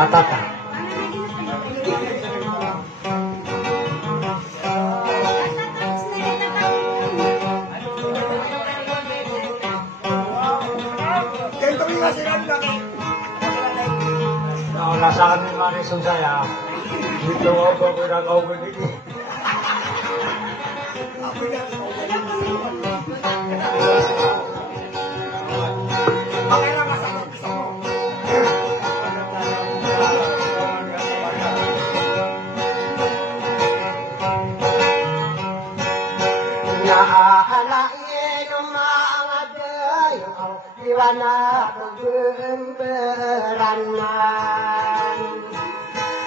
Katakan. Nasaan ni Marison saya, dito ako pinagaw ko dito. Naalain ang mga dayo, iwana pagbeemberanan.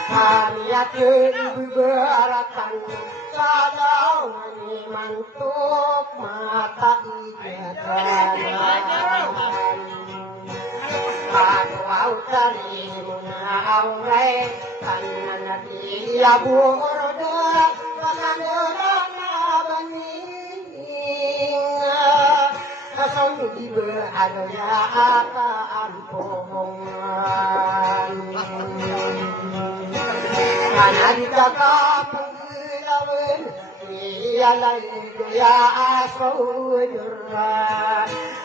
Kami akan berberatan, kalau kami mantuk mata ikatan. Aku au tari muna aurai, karena nabi ya burda, karena Kasong di berada keampungan Karena di kakak penggelawan Ia lagi dia asal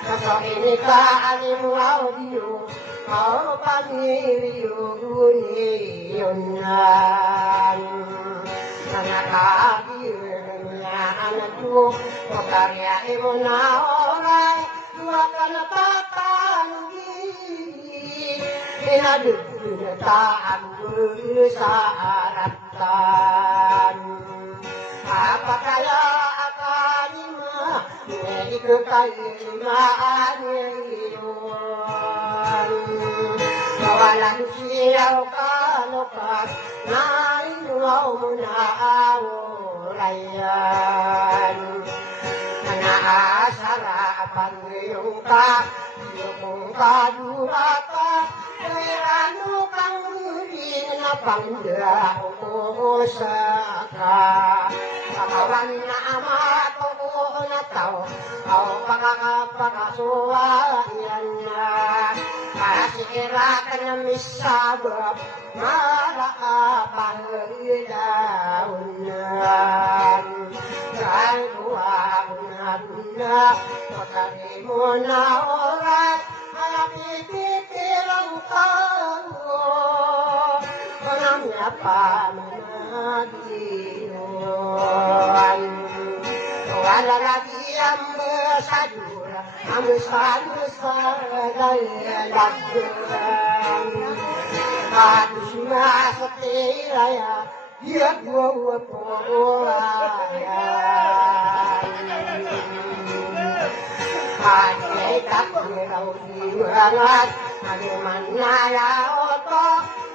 Kasong ini kalimu audio Kau pangiliunan Karena kadirnya anakku Karya ibu naorai Dua kana tatanggi Inadud taan bersaratan Apa kaya akan ima Ikutaimaan iyon Kawalan siyaw kalokas Nainuaw mo na awurayan Naasarapan ngayong ka Yung kadurata Kay ano kang rin na pangdaw mo sa ka Pakawan na amato ko na tao Aw pakakapakasuwayan na Kasira ka na misabap Malakapangilaunan Dahil buwag na buna Pagkari mo na oras Malapititirang tango Walang yapa manadiyon Wala lagi ang besadura Ang besar-besar lalagyan At sumasatiraya Diyak mo po Hati takdirau diwangat Hadi manalaoto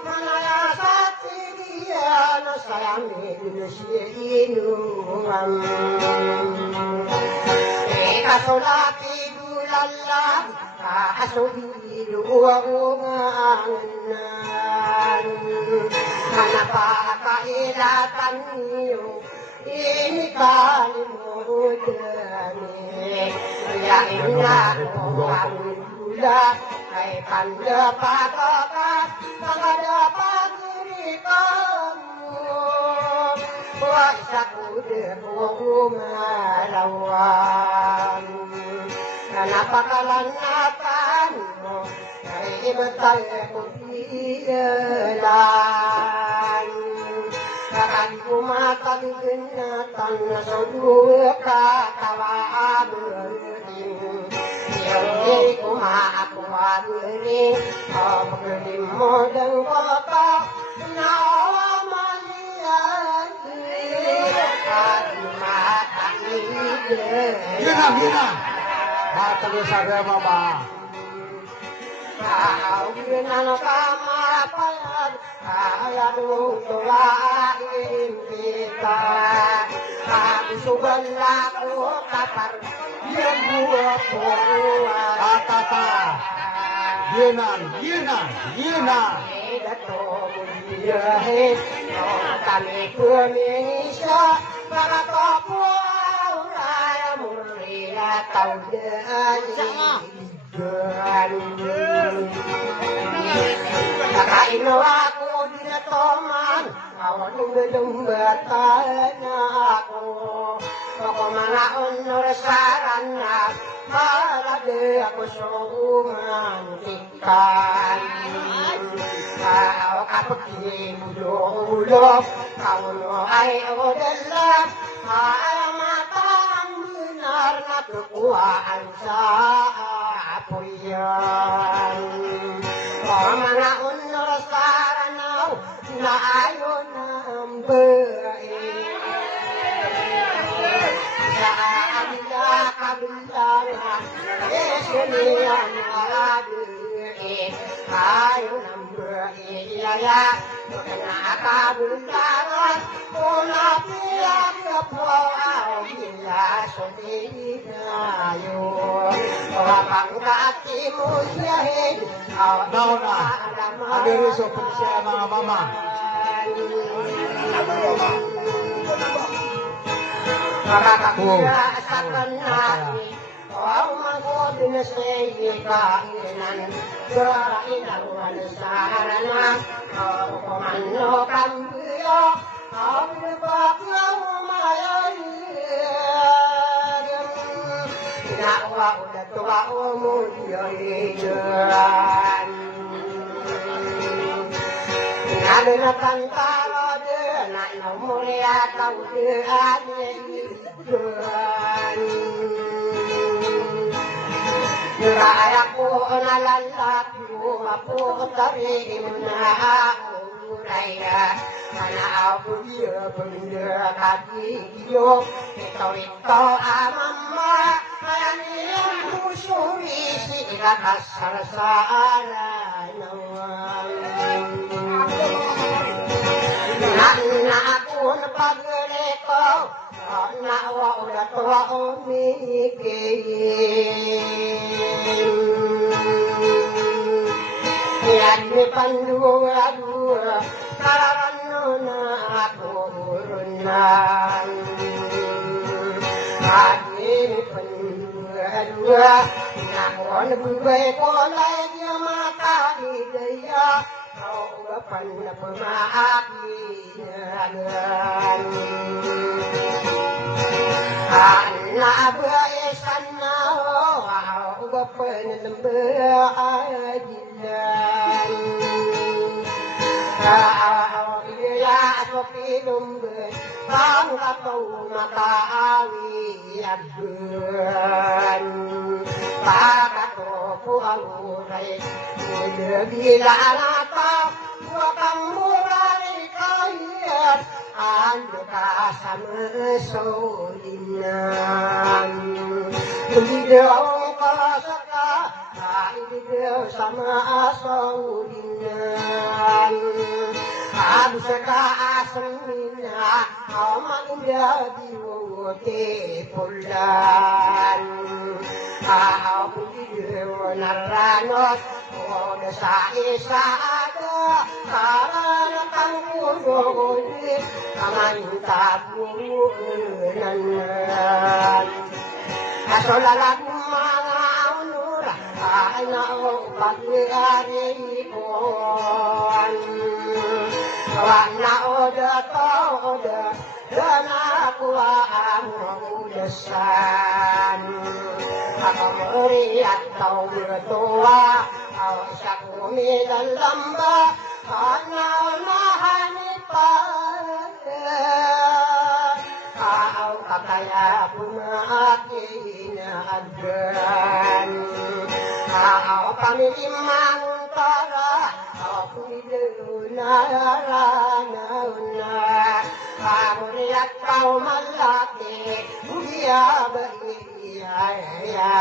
Manayasati dia Nasayang inusinuam Ikasulati dulalam Kaasudiluangan Manapakailatan niyo Ini kalimudani Yakin na ko ang gula Kay pandapatakat Pagadapat mo Huwag sa kude mo umarawan Na napakalanatan mo Kay ibatay ko pigalan Kakang kumatagingatan na sa duwa katawaabering Hindi kumaakuwabiring O magaling mo ng kota na awamaliyan At matangigin Gina! Matangin sa rema ba? Kaawin ang kamapayag Kaya nung tulain kita Kagusugan lako kapar Yan buwa po Katata! Yinan! Dato muliyahe Nung kami kumisya Mga topo Raya muli Tau jadi Kakak ino ako dinatoman, awan lumbatay na ako. Ako mga honor sarana, malade ako sumantikan. Kapag kinulong-ulong, kauno ay odala, ay mata ang benar na tukuhaan sa apoyan. Mga honor saranaw, na ayon ang bae. Sa kabila-kabila, esiniyan aduin, ayon ang bae ilaya, nakabularan, punapiyak na po ang ilasonin ngayon. Pagkati mo siyahin, Nauna, agariso po siya mga mama. Makakakira sa kanani, ang magod na sa'yo kainan, sa'yo ang sarana, ang kumano kambiyo, ang nabakyaw mayayin. Inawa ko na tuwa mo yayin. Nalo na kantaro de, na inumuli ataw de anin. Nuraya ko nalalaki mo, maputari mo na uraya. Mana ako diya, benda kagiyo, ito amama, kaya niyang musuri, sila kasarasara naman. Na ako na pagreko, nawa ulat wa umigil. Yan ni pandua-dua, karano na ako urunan. Adi ni pandua-dua, nawa nabubay ko lang yung mata idaya. Kapan na pemahaginan anak beresan nao kapan na lembaginan ila ako pinumbe pang kapau makaawi abban pakato po ang uray bila nata wakang murari kayat ando ka sa mesolinan hindi daw kasaka hindi daw sa masolinan ang saka asamina ang magdadiwote pulan ang hindi naranot o sa isaada para kang kuroy kamantabunan kasolalan mga unura ay naupag-ari ko na oda toda dana kuwa ang udasan ako meriat tau bertua sa kumilang lamba hanip-hanipan kau kakaya pumakinaagan kau pamilimang tara kau nilunaranauna kamuriat kau malaki buya beriyaya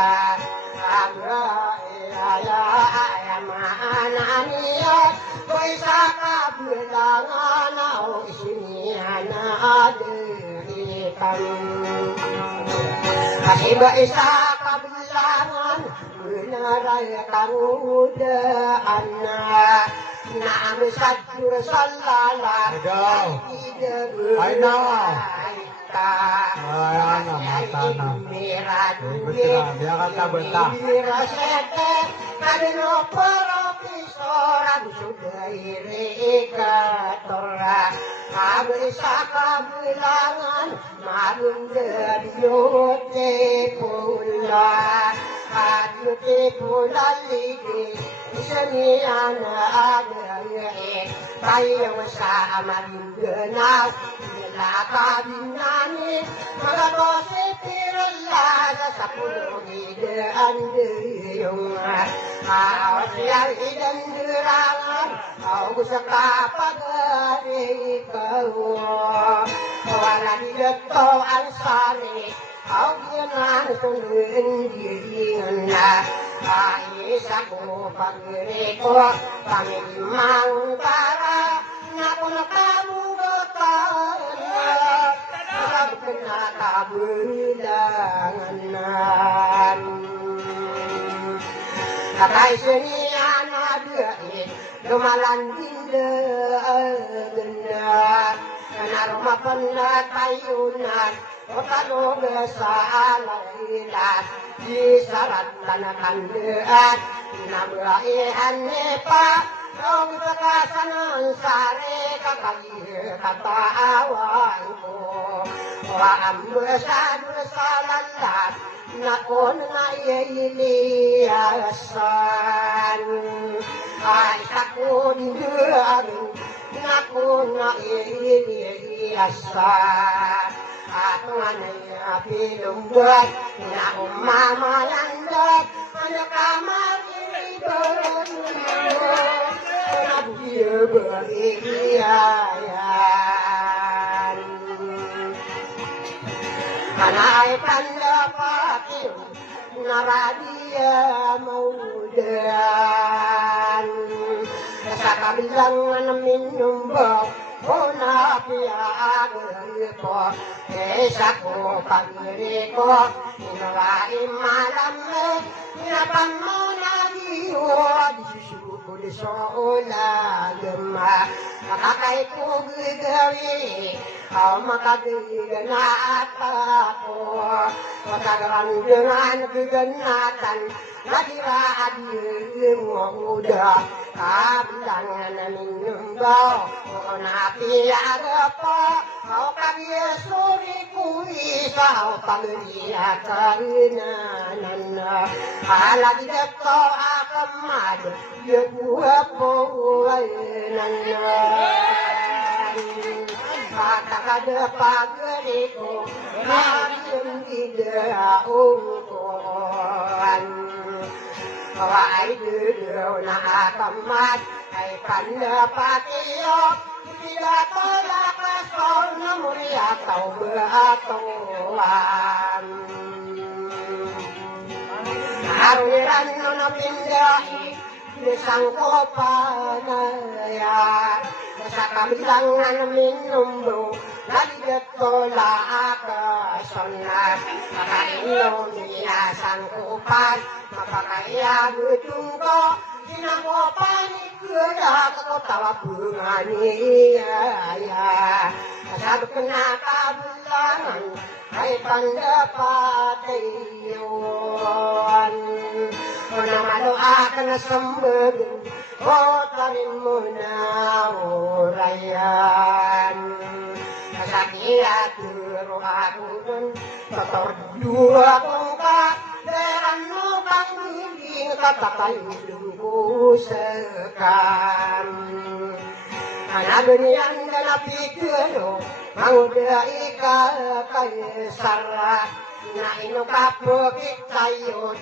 mananiyat ko'y sa kabilangan o isinyanadirikan kasi ba isa kabilangan benaray kang udaan na naamisat sa lalat ay na ay na mata na betul dia kata betah Kadino para pisora sudah iri ketora bisa kabilangan marun deryote pula adyute pula ligi seni anak tayo sa marindenaw nakabinani magagose pirala sa pulunidaan yung awas yang idandurangan ako sa kapagari ikaw wala dito ang sari ako yan sunduin diringan na ayos ako pagiri ko pamimang para na kung nakamugotan na pinakabilangan kakay seniya na biyahe lumalandin na narumapan na tayo na o talog sa alailat di sarat na kandaan nabuhaihan pa ang kakasanan sari kakagir katawan ko waambasa sa landat na kon na iiliasan ay takon din na kon na iiliasan at nga pilungdot na umamalandot ano ka maridon nabiyo beriyayan kanay pandapatin naradia maudan sa kabilang minumbok o napiagay ko kesa ko pagiri ko inuwai malamig napamanagiyo disusukul sa ulagama nakakay ko gagawi ako makagigana at ako makagarandangan gaganatan nadira adiyo mo uda kabilangan namin numbaw o napiyaga pa ako kabiyasuri kuri sa pagriya kainanan na halagi dito akamad yabuha po ay nanan katakada pagri ko mariyong gidaong koan kawa ay dudaw na akamad ay pandapatiyo sila talakas ko na muriya tao beatoan haruiran no na pindahi isang kopanayan sa kabilangan minumbo naligat ko laakason na makainom niya sang kupan mapakaya gutong ko sinakopan ikuda ko tawa bunga niya sabi ko na kabilangan ay pandapat iyon kung namaloa ka na sambag o tarin mo na urayan kasakiya turo ako dun tatordua kong ka deran mo kang hiling katakayulong ko sa kam anagunian ka na pikiro manguda ikakayasara na inukapukit tayo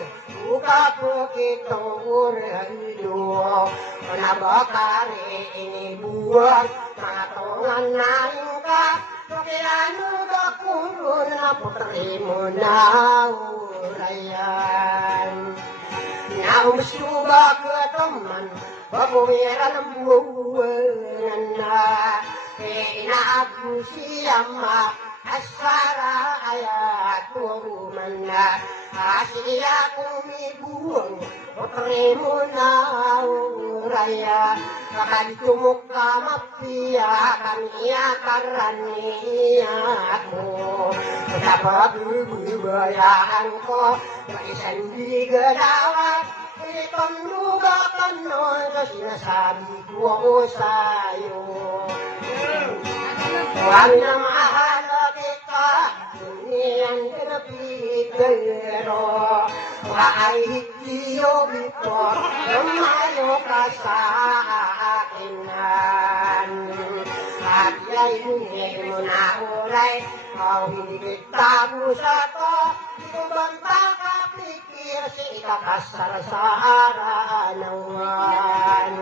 ukapukit urando nabakari inibuwag mga tongan na ka Kailangan ka puro na putri mo na urayan Nausuba ka taman Pabuwira ng buwan na Inaagyo siyama Asara ayat tuman na Asya kumibuang Putri mo na uraya Kakalitumok ka mapiya Kaniya karaniya ko Kapag bubayaan ko Isang di galawan Itong luga ka ganon sa sinasabi ko sa'yo. Huwag na mahala kita, duniyan pinapigero. Kahit ito, lumayo ka sa akinan. At yay mo na ulay, hindi kita pusa to. Ibanta ka pikir, si ikakasar sa aranawan.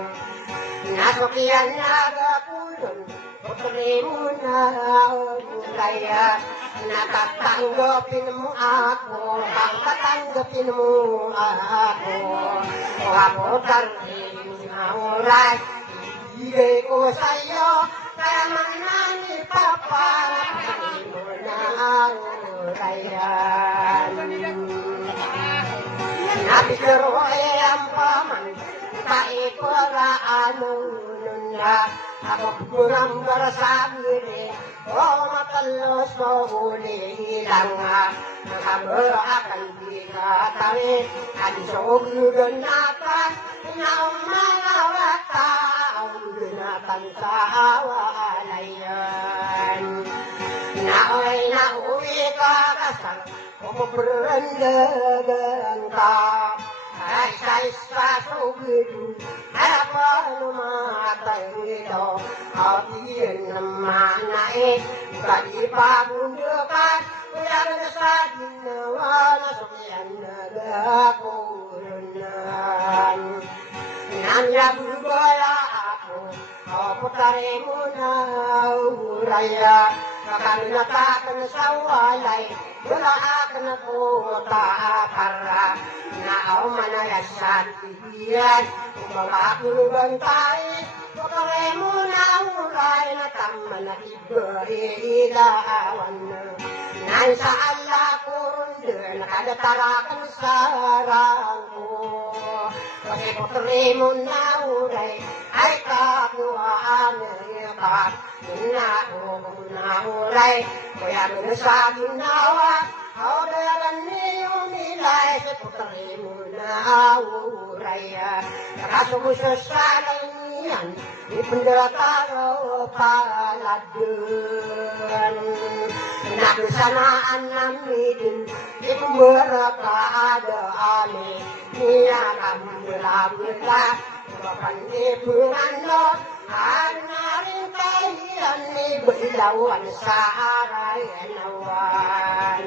Nasukyan na gakulon, putri mo na ulaya. Natatanggapin mo ako, tatanggapin mo ako. Kaputan rin na oras, ibigay ko sa'yo. Kaya man nani paparapin mo na urayan. Nabigaro ang paman, kaikoraan nun na. Ako kurang barasabi o matalos mo uli lang nga. Nakabarakan di ka tawi, at sogugan natin, na umalawata, ugunatan sa awalayan. Naoy na uwi ka kasang, umuburandagan ka. Ay sa sugudu, harapan umatay ito. Abiyan naman na kadi pamundukan. Kaya na sa ginawa na sukyan nagakurunan. Nangyabugala ako, putari mo na uraya. Kakanatakan sa walay, wala ka na po para. Naaw manayasan iyan, kumakakuruban tayo. Putari mo na uray na tama na ibarilawan na. Nansa ala kurunder, nakadatarakan sa rangko. Kasi putari mo na uray, ay kakuhaan ka. Na uray, kaya mo sa ginawa, kaudalan niyo nilay, sa putari mo na uray. Nakasuguso sa lanyan, ipundrataro paladun. Nakusanaan namin, ipumbarakaadaan, niya kamula-mula, kapanipunan mo, narin kahiyan ni Bailawan sa Arayanawan.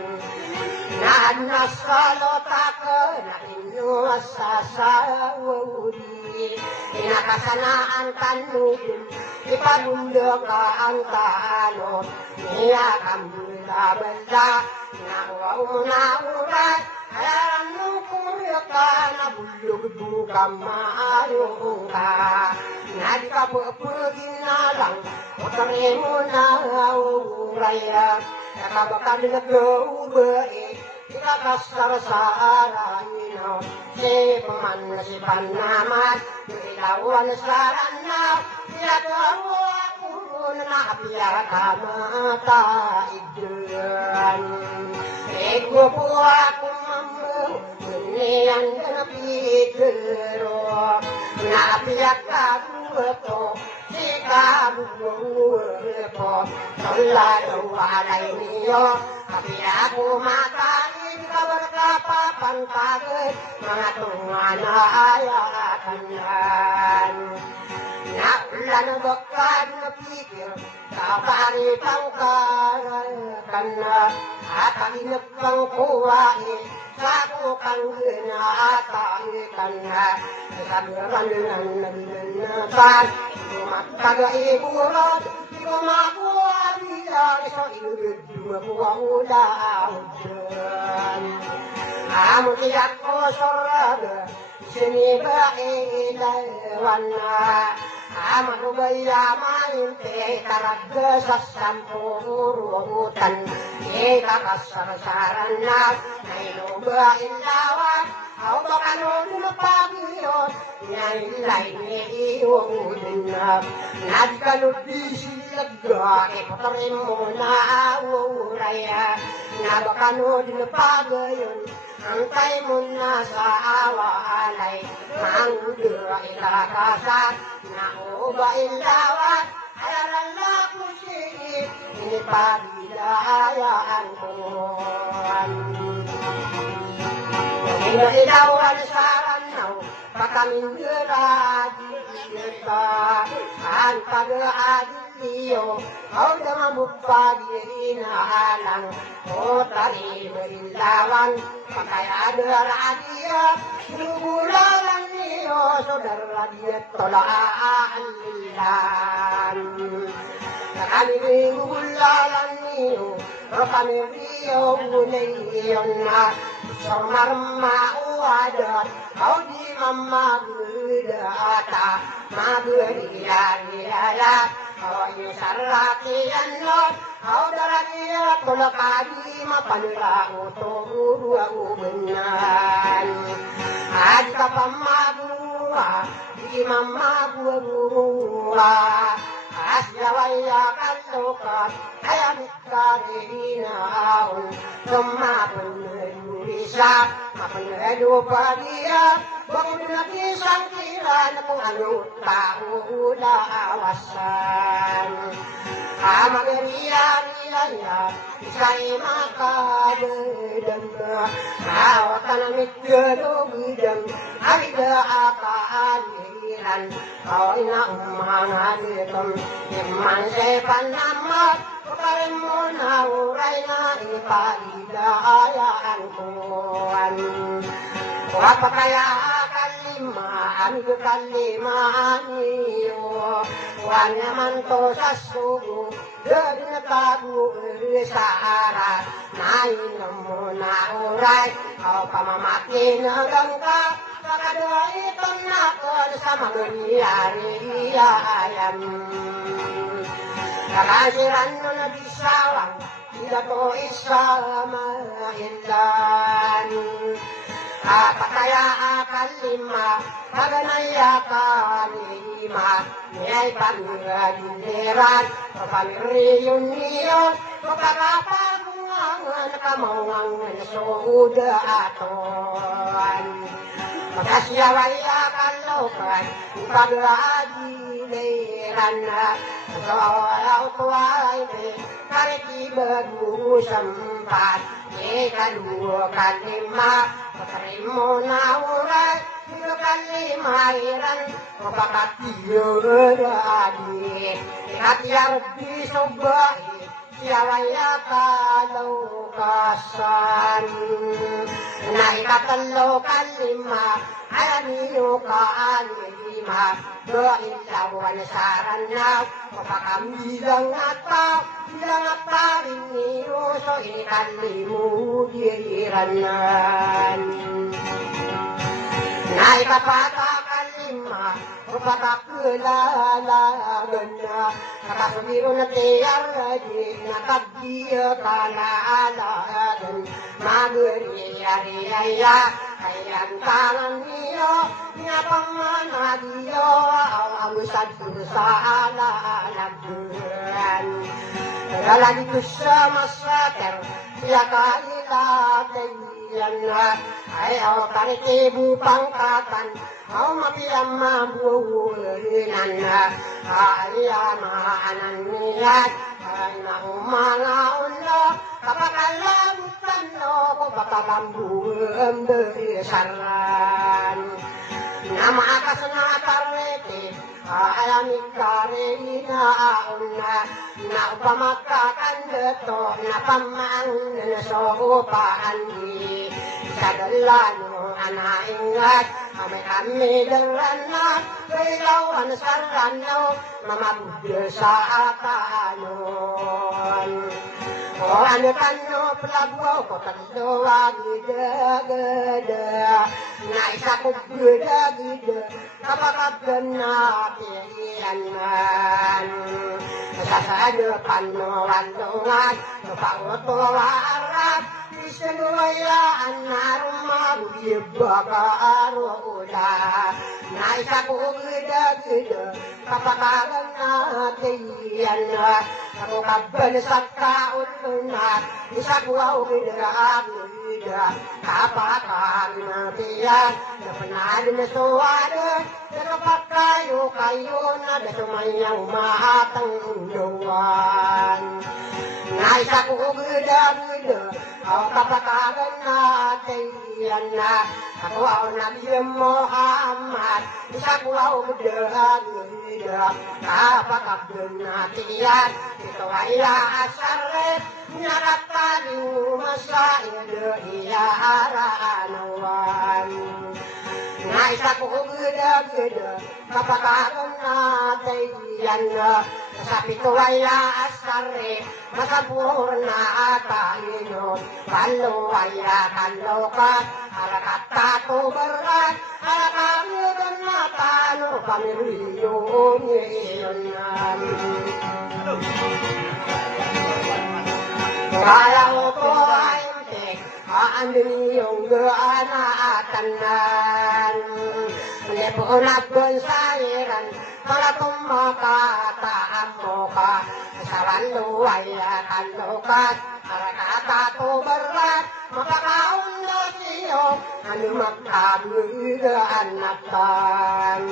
Naanasalot ako na inuwas sa sawuri. Inakasanaan tanudin, ipagundok ka ang taano. Niya kamula-bala, nakuha mo na urat. Alam nung kuryo ka, nabulog-buka maayong ka. Nadi ka pupugin na lang, putari mo na uraya. Nakabakal na gawin, ikakasar sa arayinaw. Si Panaman, ilawan sa ranaw. Pinagawa ako na nakapiyaka mataigdan. Ego po ako mamu, niyan ka na pitero. Napiyak ka buwato, si kabubuwa po. Tolado walay niyo, kapiyak ko matahin, kawar ka papantagod, mga tunga na ayakan yan. Naulan ang bakad na pikir, kaparitang karakan na, at ang inap kang kuwain, sa kukang ginatahikan na, sabiran ng naginanapan, tumatagaiburot, kumakuha bilang sa ilud, makuha ulang dyan. Amo tiyak ko sorada, siniba ilawan na, ama ko bayaman, taragda sa sampurutan, kakasarasaran na, nainuba ilawan, ako baka noon mapagiyon, nailay niiwang na, nagkalubisilaga, ipatarin mo na awuraya, na baka noon mapagiyon, Antay mo na sa awalay, mangudura ilakasat, nauba ilawat, ayalala ko siya, inipagidayaan ko. Ilawan sa anaw, pakamindira dito, ang pag-aadiliyo, ang damamupagiri na halang, o tari mo ilawan, pakayadara Nugulalan niyo, saudara dia tolaan nilan. Kami nugulalan niyo, kami riyo unayon na. Somarma uadat, kau di mama gudata, maguriyariyala. Kau yung sarakian lot, kau daraniya tulakadi mapanira utoro ubenan. At kapamagura, di mamagura. Asyawaya kalokat, ayamit karinaon, tumapanurisa, mapanurado pa diya, bakit natisang tira na kung ano tao naawasan. Amagariya-riya, isa'y makabedang na, awat ka na mitgadogidang, ay kaaliran, kaway na umangalitan, iman sa'y panamat, kaparin mo na uray na ipaligayaan kuwan. Wapa kaya kalimaan ko kalimaan niyo, wan naman to sa sugo, dari na tago sa harap, nainom mo na uray, o pamamati na langka, pakadaitan na ko sa maguriyari-iyayam. Kakasiran mo na bisawang, sila ko isama ilan. Pataya kalima, maganaya kalima, may pagdiliran, papamiriyon niyon, papakapagungan, kamangang suda aton. Magkasyaway kalokan, pagdiliran na, so alaw tuway, karikibagu sampat, ikaluwa kalima, patarin mo na uray, ilo kalima iran, mapakatiyo radi, ikatiyar di sobahi, siyawaya kalaukasan, na ikatalo kalima, ayaniyo kaalima, doilawan saranaw, mapakamilang ataw, bilang atarin niyo, so inikalimu diranan. Naikapatakan lima, papakulalagan na, nakasumiro na tiyaradi, nakagdiya kalalagan, maguriyariyaya, kayang tangan niyo, napamanadiyo, ang usad sa alalagan. Lalagi ko sa masater, siya kailatay na, ay aw karitibu pangkatan, aw mapiyang mabuhulinan na, ayamaanan niyan, ay naumangaon no, kapakalamutan no, kapakalambuhan berisaran. Namakas na tarete, alamig karinaon na, naupamakakan dito, napamang nasopaan ni, sa dalano anaingat, kami daran na, kailawan sa rano, mamabudyo sa atanon. O ano tano plagwa ko tando agida-gida, naisa ko gida-gida, kapakagdan na piyanan. Sasado panuwalungan, napangoto warap, isanuwayaan na rumabuliba ka arola. Naisa ko gida-gida, kapakagdan na piyanan. Ako kabalisak kaon na, isa ko ako gida-gida. ida kapakang natiyan na panalo na suwado pero pagkayo na da sumayang mahatang luwan naisa ko gada ang kapakagan natin yan na ako ang nabiyang Muhammad isa ko ang gada kapakagan natin yan ito ay aasarit Nakataling masaya iyaarawan Naisa ko gada kapakaran natin yan sa pito ay asare masapurna tayo palo ay kaloka harakat tato berat harakat na talo pamilyo niyon Kalau ko ay andun yung gaanatanan Lepunat bensairan Para tumakataam mo ka Sa waluay kalukat Para katato berat Makakaon na siyo Ano magkabigaan natan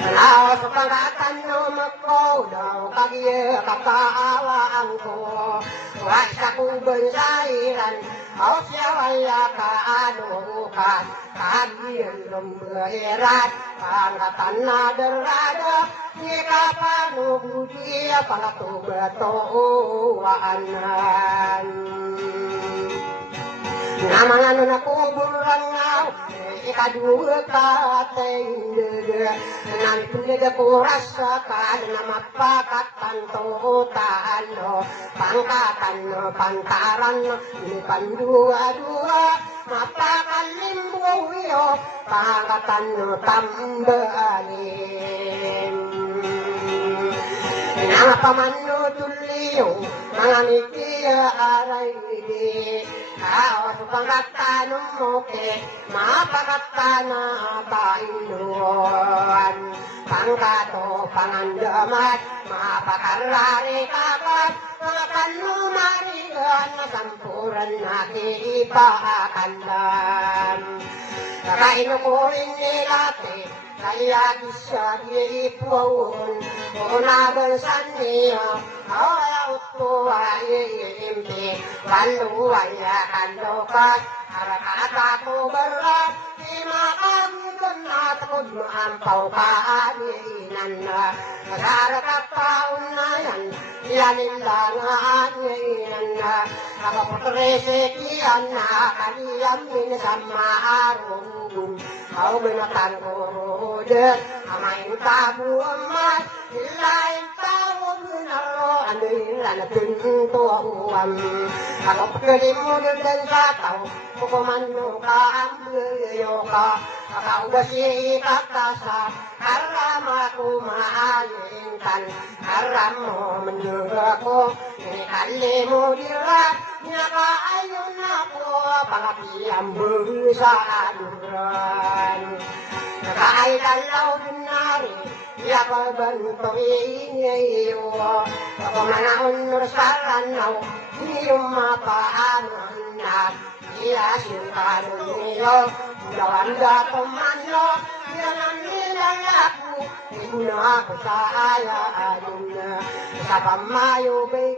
Kalau sepangatan nomako daw kagye kakawaan ko Wasa ko bensairan Au siya waya kaadukan Kagye lumberat Pangatan na derada Ni kapanubudia Palatubetuanan Namangan na kuburang ngaw Ikadua kateng Nantuliga kurasa kan na mapakatan totan Pangkatan pantaran ni pandua-dua Mapakan limbuyo Pangkatan tambalin Mga pamano tuliyo Mga mikiya aray Kaos pangkatan mo ke mapakatana painuan pangkato pangandamat mapakarari kapat makan lumarigan sampuran nakipakandan kakain ko rin nilate kaya bisa diipawon unabansan niya awala utuwa iimpi waluwaya kandokat harakata ko berat imakagigan na takod maampaw kaaninan na masarakat taon na yan yaninlangaan ngayon na nakaputresikian na kaliyamin sa maarong Kau benatan koroder, amain tabu emas, ilain tahu benaro, andilan tentuan. Kalau kelimu dan satau, kukomando kaambil yoka, kau besi katasa, karamaku mahalintan, karamu menjuraku, ini kalimu dirat, nyaka ayun aku, pangapiam berusaha duran. Kakailan law binari, yaka banto inyo, ako manahon nursalan law, niyong mapaanan na, iya sintanon niyo, gawan gato manyo, yanan nilang ako, iguna ako sa ayaan na, sa pamayo be